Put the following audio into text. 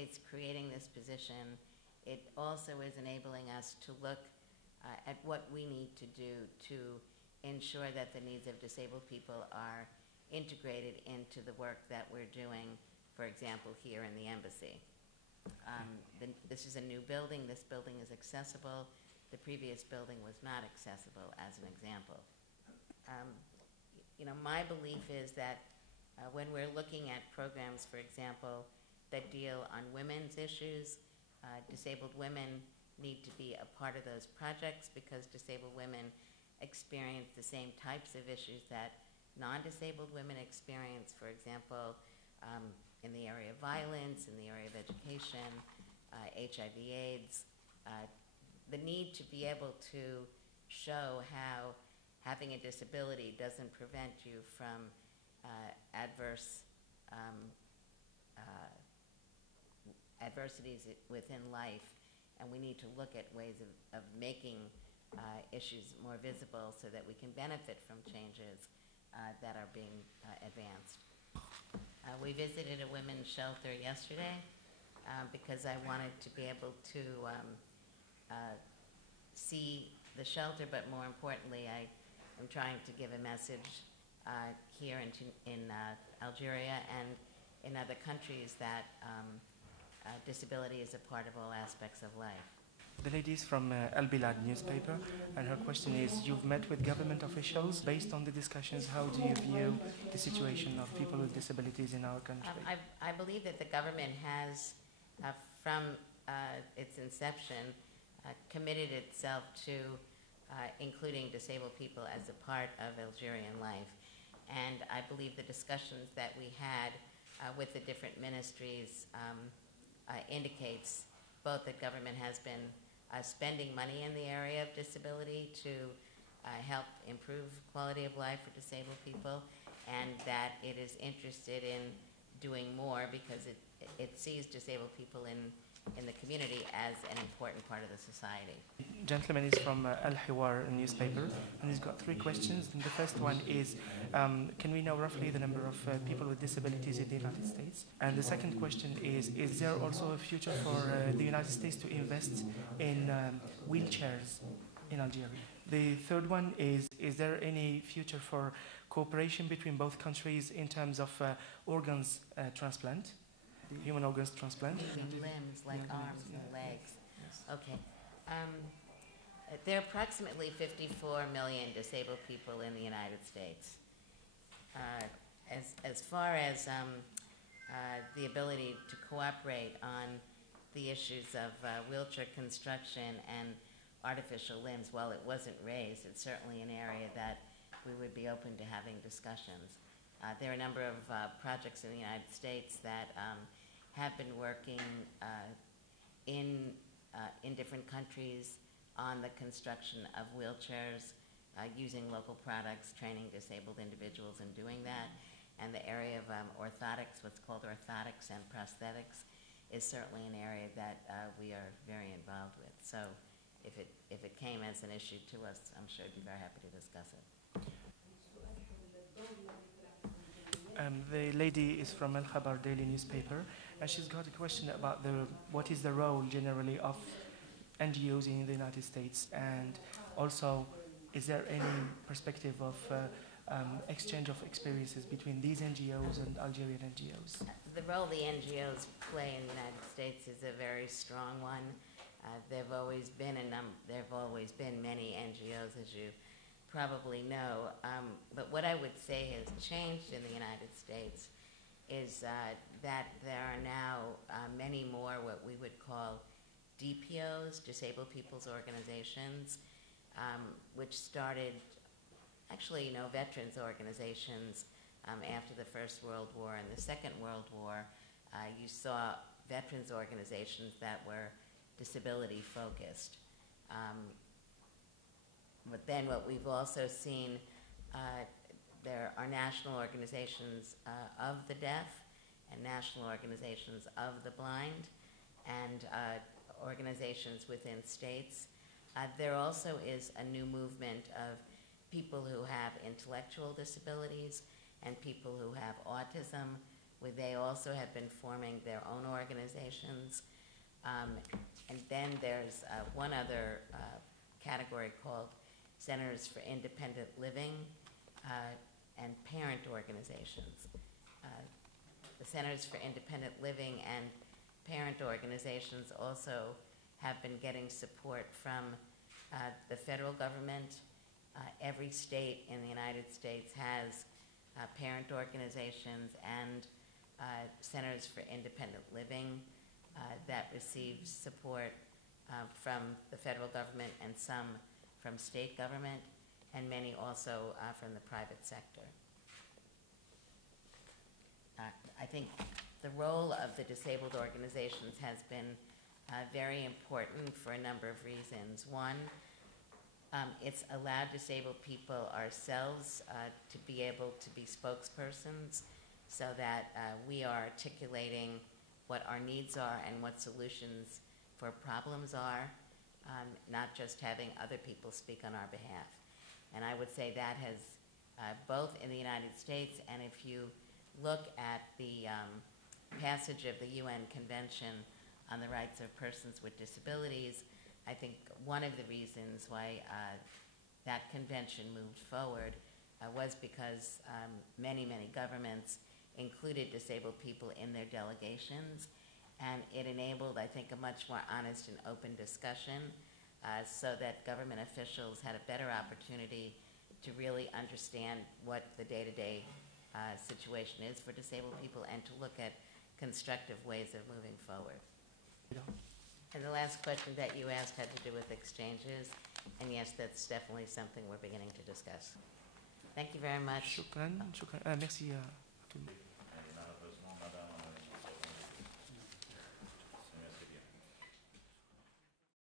States creating this position, it also is enabling us to look at what we need to do to ensure that the needs of disabled people are integrated into the work that we're doing, for example, here in the embassy. This is a new building. This building is accessible. The previous building was not accessible, as an example. My belief is that when we're looking at programs, for example, that deal on women's issues, disabled women need to be a part of those projects because disabled women experience the same types of issues that non-disabled women experience, for example, in the area of violence, in the area of education, HIV/AIDS, the need to be able to show how having a disability doesn't prevent you from adversities within life, and we need to look at ways of making issues more visible so that we can benefit from changes that are being advanced. We visited a women's shelter yesterday because I wanted to be able to see the shelter, but more importantly, I am trying to give a message here in Algeria and in other countries that disability is a part of all aspects of life. The lady is from Al Bilad newspaper, and her question is, you've met with government officials. Based on the discussions, how do you view the situation of people with disabilities in our country? I believe that the government has, from its inception, committed itself to including disabled people as a part of Algerian life. And I believe the discussions that we had with the different ministries indicates both that government has been spending money in the area of disability to help improve quality of life for disabled people, and that it is interested in doing more because it sees disabled people in the community as an important part of the society. The gentleman is from Al Hiwar newspaper, and he's got 3 questions. And the first one is, can we know roughly the number of people with disabilities in the United States? And the second question is there also a future for the United States to invest in wheelchairs in Algeria? The third one is there any future for cooperation between both countries in terms of organs transplant? Human organs transplant? Limbs, like arms and legs. Yes. Okay. There are approximately 54 million disabled people in the United States. As far as the ability to cooperate on the issues of wheelchair construction and artificial limbs, while it wasn't raised, it's certainly an area that we would be open to having discussions. There are a number of projects in the United States that have been working in different countries on the construction of wheelchairs, using local products, training disabled individuals in doing that. And the area of orthotics, what's called orthotics and prosthetics, is certainly an area that we are very involved with. So if it came as an issue to us, I'm sure I'd be very happy to discuss it. The lady is from Al Khabar daily newspaper, and she's got a question about what is the role generally of NGOs in the United States, and also is there any perspective of exchange of experiences between these NGOs and Algerian NGOs? The role the NGOs play in the United States is a very strong one. There've always been many NGOs, as you probably know, but what I would say has changed in the United States is that there are now many more what we would call DPOs, Disabled People's Organizations, which started, actually, veterans organizations after the First World War and the Second World War. You saw veterans organizations that were disability focused. But then what we've also seen, there are national organizations of the deaf and national organizations of the blind and organizations within states. There also is a new movement of people who have intellectual disabilities and people who have autism where they also have been forming their own organizations. And then there's one other category called Centers for Independent Living and parent organizations. The Centers for Independent Living and parent organizations also have been getting support from the federal government. Every state in the United States has parent organizations and Centers for Independent Living that receives support from the federal government and some from state government, and many also from the private sector. I think the role of the disabled organizations has been very important for a number of reasons. One, it's allowed disabled people ourselves to be able to be spokespersons so that we are articulating what our needs are and what solutions for problems are, not just having other people speak on our behalf. And I would say that has, both in the United States, and if you look at the passage of the UN Convention on the Rights of Persons with Disabilities, I think one of the reasons why that convention moved forward was because many governments included disabled people in their delegations, and it enabled, I think, a much more honest and open discussion so that government officials had a better opportunity to really understand what the day-to-day situation is for disabled people and to look at constructive ways of moving forward. And the last question that you asked had to do with exchanges, and yes, that's definitely something we're beginning to discuss. Thank you very much. شكرا. Merci.